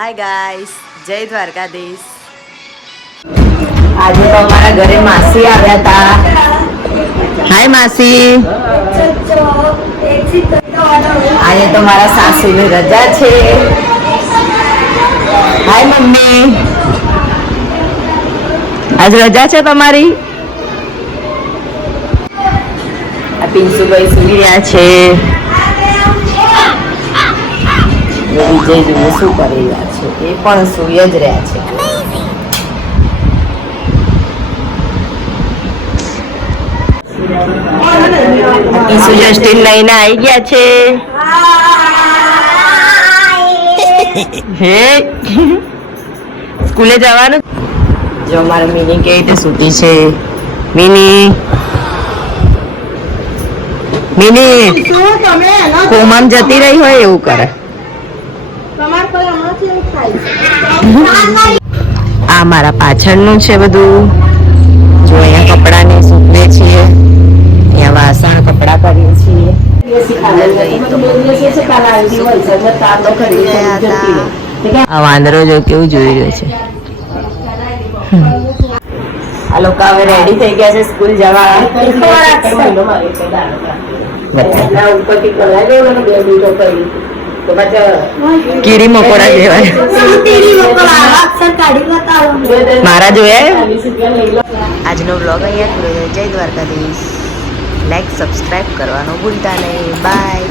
Hi guys, जय द्वारकाधीश। आज तो हमारा घरे मासी आया था। हाय मासी। आज तो हमारा सासू ने रजा छे। हाय मम्मी। आज रजा छे तमारी। પિન્સુભાઈ સુઈ રહ્યા છે। વિજય જુઓ શું કરી રહ્યા છે, એ પણ સુઈ જ રહ્યા છે। પિન્સુ જસ્ટિન લઈને આવી ગયા છે। હે સ્કૂલે જવાનું। જો અમારા મિની કેવી રીતે સૂતી છે। મિની મિની કોમમ જતી રહી હોય એવું કરે। આ મારા પાછળનું છે બધું। જો અહીંયા કપડાને સૂકવે છીએ, અહીંયા વાસણ કપડા કરીએ છીએ। આ વાંદરો જો કેવું જોઈ રહ્યો છે। આ લોકો હવે રેડી થઈ ગયા છે સ્કૂલ જવા। કીડી મકોડા જેવા મારા જોયા। આજનો વ્લોગ અહીંયા પૂરો થયો। જય દ્વારકાધીશ। લાઈક સબસ્ક્રાઈબ કરવાનું ભૂલતા નહીં। બાય।